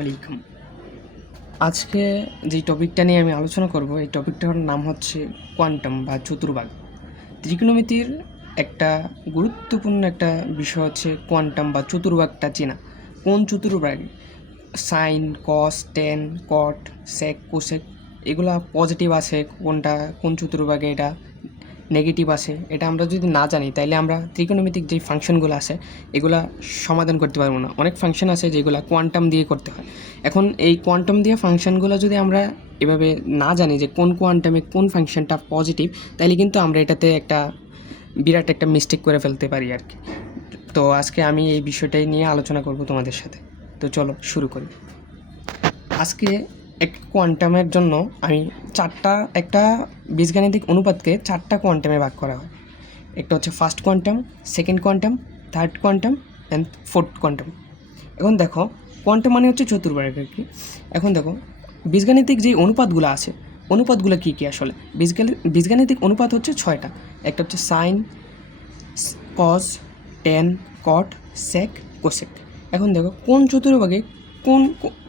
আলাইকুম। আজকে যে টপিকটা নিয়ে আমি আলোচনা করব এই টপিকটার নাম হচ্ছে কোয়ান্টাম বা চতুর্ভাগ। ত্রিকোণমিতির একটা গুরুত্বপূর্ণ একটা বিষয় হচ্ছে কোয়ান্টাম বা চতুর্ভাগটা চেনা। কোন চতুর্ভাগ? সাইন, কস, টেন, কট, সেক, কোসেক এগুলা পজিটিভ আছে, কোন চতুর্ভাগে এটা নেগেটিভ আছে, এটা আমরা যদি না জানি তাইলে আমরা ত্রিকোণমিতিক যে ফাংশনগুলো আছে এগুলা সমাধান করতে পারবো না। অনেক ফাংশন আছে যেগুলো কোয়ান্টাম দিয়ে করতে হয়। এখন এই কোয়ান্টাম দিয়ে ফাংশনগুলো যদি আমরা এভাবে না জানি যে কোন কোয়ান্টামে কোন ফাংশনটা পজিটিভ, তাইলে কিন্তু আমরা এটাতে একটা বিরাট একটা মিস্টেক করে ফেলতে পারি আর কি। তো আজকে আমি এই বিষয়টাই নিয়ে আলোচনা করব তোমাদের সাথে। তো চলো শুরু করি। আজকে এক কোয়ান্টামের জন্য আমি একটা বীজগাণিতিক অনুপাতকে চারটা কোয়ান্টামে ভাগ করা হয়। একটা হচ্ছে first quantum, second quantum, third quantum and fourth quantum. এখন দেখো, কোয়ান্টাম মানে হচ্ছে চতুর্ভাগ আর কি। এখন দেখো বীজগাণিতিক যে অনুপাতগুলো আছে, অনুপাতগুলো কী কী আসলে? বীজগাণিতিক অনুপাত হচ্ছে 6টা। একটা হচ্ছে সাইন, কজ, টেন, কট, সেক, কোসেক। এখন দেখো কোন চতুর্ভাগে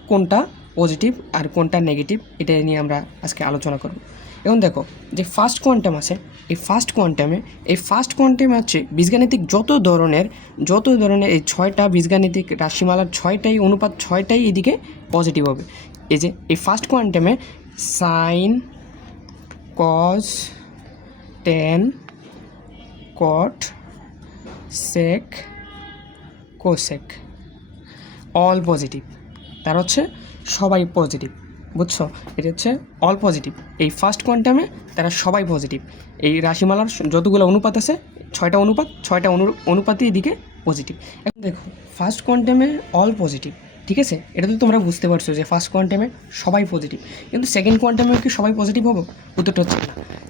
কোনটা পজিটিভ আর কোনটা নেগেটিভ, এটা নিয়ে আমরা আজকে আলোচনা করব। এখন দেখো যে ফার্স্ট কোয়ান্টাম আছে, এই ফার্স্ট কোয়ান্টামে হচ্ছে বীজগাণিতিক যত ধরনের এই 6টা বীজগাণিতিক রাশিমালার 6টাই অনুপাত 6টাই এদিকে পজিটিভ হবে। এই যে এই ফার্স্ট কোয়ান্টামে সাইন, কজ, টেন, কট, সেক, কোসেক অল পজিটিভ। তার হচ্ছে সবাই পজিটিভ, বুঝছো? এটা হচ্ছে অল পজিটিভ। এই ফার্স্ট কোয়ান্টামে তারা সবাই পজিটিভ। এই রাশিমালার যতগুলো অনুপাত আছে 6টা অনুপাতই এদিকে পজিটিভ। এখন দেখো ফার্স্ট কোয়ান্টামে অল পজিটিভ, ঠিক আছে? এটা তো তোমরা বুঝতে পারছো যে ফার্স্ট কোয়ান্টামে সবাই পজিটিভ। কিন্তু সেকেন্ড কোয়ান্টামে কি সবাই পজিটিভ হবো? উত্তরটা হচ্ছে না।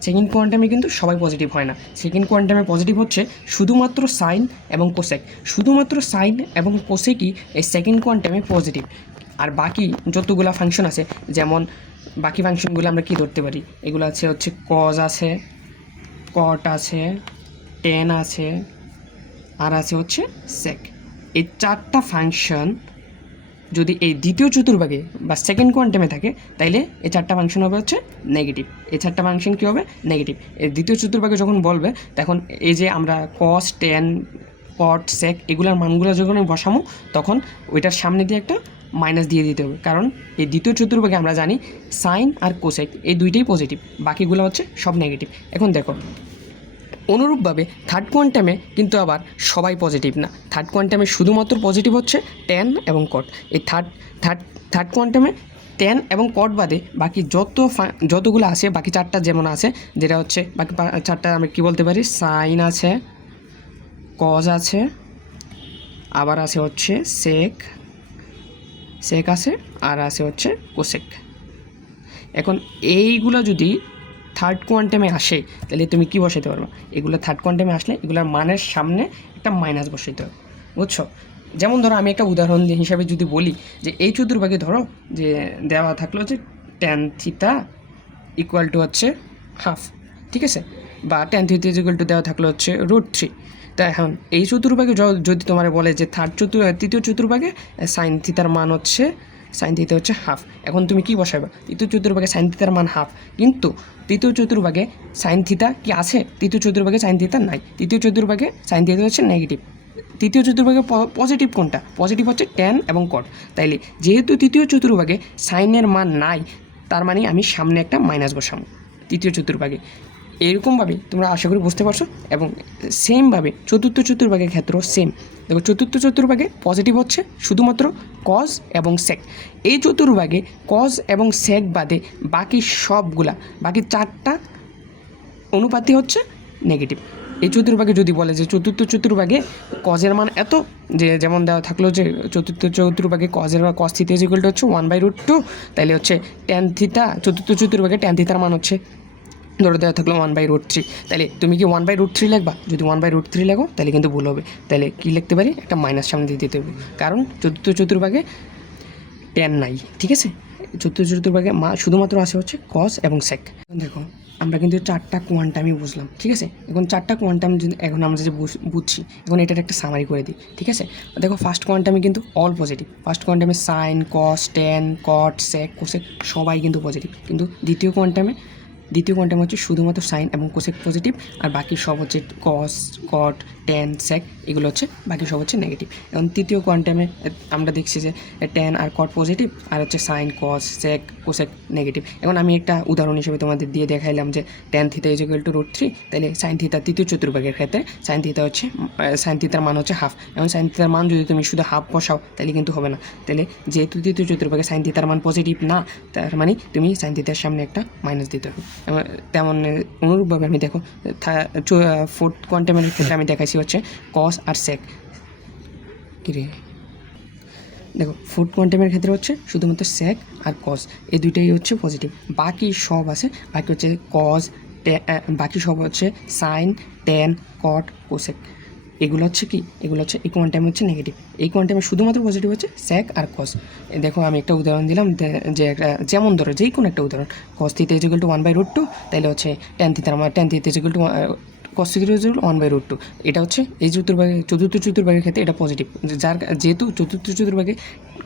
সেকেন্ড কোয়ান্টামে কিন্তু সবাই পজিটিভ হয় না। সেকেন্ড কোয়ান্টামে পজিটিভ হচ্ছে শুধুমাত্র সাইন এবং কোসেক। শুধুমাত্র সাইন এবং কোসেকই এই সেকেন্ড কোয়ান্টামে পজিটিভ। আর বাকি যতগুলো ফাংশন আছে, যেমন বাকি ফাংশনগুলো আমরা কি ধরতে পারি? এগুলো হচ্ছে কজ আছে, কট আছে, টেন আছে, আর আছে হচ্ছে সেক। এই 4টা ফাংশন যদি এই দ্বিতীয় চতুর্ভাগে বা সেকেন্ড কোয়ান্টামে থাকে, তাইলে এই 4টা ফাংশন হবে হচ্ছে নেগেটিভ। এই 4টা ফাংশন কী হবে? নেগেটিভ। এই দ্বিতীয় চতুর্ভাগে যখন বলবে, তখন এই যে আমরা কস, টেন, কট, সেক এগুলোর মানগুলো যখন বসামো, তখন ওইটার সামনে দিয়ে একটা মাইনাস দিয়ে দিতে হবে। কারণ এই দ্বিতীয় চতুর্ভাগে আমরা জানি সাইন আর কোসেক এই দুইটাই পজিটিভ, বাকিগুলো হচ্ছে সব নেগেটিভ। এখন দেখো অনুরূপভাবে থার্ড কোয়ান্টামে কিন্তু আবার সবাই পজিটিভ না। থার্ড কোয়ান্টামে শুধুমাত্র পজিটিভ হচ্ছে টেন এবং কট। এই থার্ড কোয়ান্টামে টেন এবং কট বাদে বাকি যতগুলো আছে, বাকি 4টা যেমন আছে, যেটা হচ্ছে বাকি 4টা আমরা কী বলতে পারি? সাইন আছে, কজ আছে, আবার আছে হচ্ছে সেক আছে, আর আছে হচ্ছে কোসেক। এখন এইগুলো যদি থার্ড কোয়ান্টামে আসে, তাহলে তুমি কি বসাইতে পারবে? এগুলো থার্ড কোয়ান্টামে আসলে এগুলোর মানের সামনে একটা মাইনাস বসাইতে হবে, বুঝছো? যেমন ধরো আমি একটা উদাহরণ হিসাবে যদি বলি যে এই চতুর্ভাগে ধরো যে দেওয়া থাকলো যে ট্যান থিটা ইকুয়াল টু হচ্ছে হাফ, ঠিক আছে? বা ট্যান থিটা ইকুয়াল টু দেওয়া থাকলো হচ্ছে √3। তা এখন এই চতুর্ভাগে যদি তোমার বলে যে তৃতীয় চতুর্ভাগে সাইন থিটার মান হচ্ছে হাফ, এখন তুমি কি বসাবে? তৃতীয় চতুর্ভাগে সাইন থিটার মান হাফ, কিন্তু তৃতীয় চতুর্ভাগে সাইন থিটা কি আছে? তৃতীয় চতুর্ভাগে সাইন থিটা নাই। তৃতীয় চতুর্ভাগে সাইন থিটা হচ্ছে নেগেটিভ। তৃতীয় চতুর্ভাগে পজিটিভ কোনটা? পজিটিভ হচ্ছে টেন এবং কট। তাইলে যেহেতু তৃতীয় চতুর্ভাগে সাইনের মান নাই, তার মানে আমি সামনে একটা মাইনাস বসাবো তৃতীয় চতুর্ভাগে। এরকমভাবে তোমরা আশা করি বুঝতে পারছো। এবং সেমভাবে চতুর্থ চতুর্ভাগের ক্ষেত্রেও সেম। দেখো চতুর্থ চতুর্ভাগে পজিটিভ হচ্ছে শুধুমাত্র কজ এবং সেক। এই চতুর্ভাগে কজ এবং সেক বাদে বাকি 4টা অনুপাতই হচ্ছে নেগেটিভ। এই চতুর্ভাগে যদি বলে যে চতুর্থ চতুর্ভাগে কজের মান এত, যে যেমন দেওয়া থাকলো যে চতুর্থ চতুর্ভাগে কজ থিটা ইকুয়াল টু হচ্ছে 1/√2, তাইলে হচ্ছে ট্যান থিটা, চতুর্থ চতুর্ভাগে ট্যান থিটার মান হচ্ছে ধরে দেওয়া থাকলো 1/√3। তাহলে তুমি কি 1/√3 লিখবা? যদি 1/√3 লেখো তাহলে কিন্তু ভুল হবে। তাহলে কী লিখতে পারি? একটা মাইনাস সামনে দিয়ে দিতে হবে, কারণ চতুর্থ চতুর্ভাগে টেন নাই, ঠিক আছে? চতুর্থ চতুর্ভাগে শুধুমাত্র আসে হচ্ছে কজ এবং সেক। দেখো আমরা কিন্তু 4টা কোয়ান্টামই বুঝলাম, ঠিক আছে? এখন 4টা কোয়ান্টাম এখন আমরা যে বুঝছি, এখন এটার একটা সামারি করে দিই, ঠিক আছে? দেখো ফার্স্ট কোয়ান্টামে কিন্তু অল পজিটিভ, ফার্স্ট কোয়ান্টামে সাইন, কস, ট্যান, কট, সেক, কোসেক সবাই কিন্তু পজিটিভ। কিন্তু দ্বিতীয় কোয়ান্টামে হচ্ছে শুধুমাত্র সাইন এবং কোসেক পজিটিভ, আর বাকি সব হচ্ছে কস, কট, ট্যান, সেক, এগুলো হচ্ছে বাকি সব হচ্ছে নেগেটিভ। এবং তৃতীয় কোয়ান্টামে আমরা দেখছি যে ট্যান আর কট পজিটিভ, আর হচ্ছে সাইন, কস, সেক, কোসেক নেগেটিভ। এখন আমি একটা উদাহরণ হিসেবে তোমাদের দিয়ে দেখাইলাম যে tan theta is equal two √3, তাহলে সাইন থিটা তৃতীয় চতুর্ভাগের ক্ষেত্রে সাইন থিটার মান হচ্ছে হাফ। এবং সাইন থিটার মান যদি তুমি শুধু হাফ বসাও তাহলে কিন্তু হবে না। তাহলে যেহেতু তৃতীয় চতুর্ভাগে সাইন থিটার মান পজিটিভ না, তার মানে তুমি সাইন থিটার সামনে একটা মাইনাস দিতে হবে। তেমন অনুরূপভাবে আমি দেখো ফোর্থ কোয়ান্টামের ক্ষেত্রে আমি দেখাইছি হচ্ছে কস আর সেক। কিরে দেখো ফোর্থ কোয়ান্টামের ক্ষেত্রে হচ্ছে শুধুমাত্র সেক আর কস, এই দুইটাই হচ্ছে পজিটিভ। বাকি সব আছে, বাকি হচ্ছে কস, বাকি সব হচ্ছে সাইন, ট্যান, কট, কোসেক, এগুলো হচ্ছে কি, এগুলো হচ্ছে এই কোয়ান্টাম হচ্ছে নেগেটিভ। এই কোয়ান্টামে শুধুমাত্র পজিটিভ হচ্ছে সেক আর কস। দেখো আমি একটা উদাহরণ দিলাম যে একটা যেমন ধরো যেই কোনো একটা উদাহরণ, cos theta is equal to 1/√2, তাহলে হচ্ছে tan theta is equal to cos theta is equal to 1/√2। এটা হচ্ছে এই চতুর্থ চতুর্ভাগের ক্ষেত্রে এটা পজিটিভ, যেহেতু চতুর্থ চতুর্ভাগে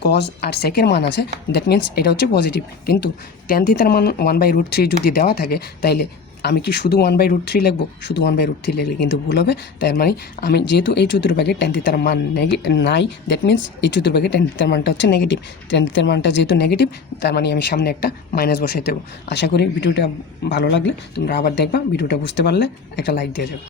কস আর সেকের মান আছে, দ্যাট মিনস এটা হচ্ছে পজিটিভ। কিন্তু ট্যান থিটার মান 1/√3 যদি দেওয়া থাকে, তাইলে আমি কি শুধু 1/√3 লিখবো? শুধু 1/√3 লিখলে কিন্তু ভুল হবে। তার মানে আমি যেহেতু এই চতুর্ভাগে ট্যান থিটার মান নাই, দ্যাট মিনস এই চতুর্ভাগে ট্যান থিটার মানটা হচ্ছে নেগেটিভ। ট্যান থিটার মানটা যেহেতু নেগেটিভ, তার মানে আমি সামনে একটা মাইনাস বসাই দেবো। আশা করি ভিডিওটা ভালো লাগলে তোমরা আবার দেখবা, ভিডিওটা বুঝতে পারলে একটা লাইক দিয়ে যাবে।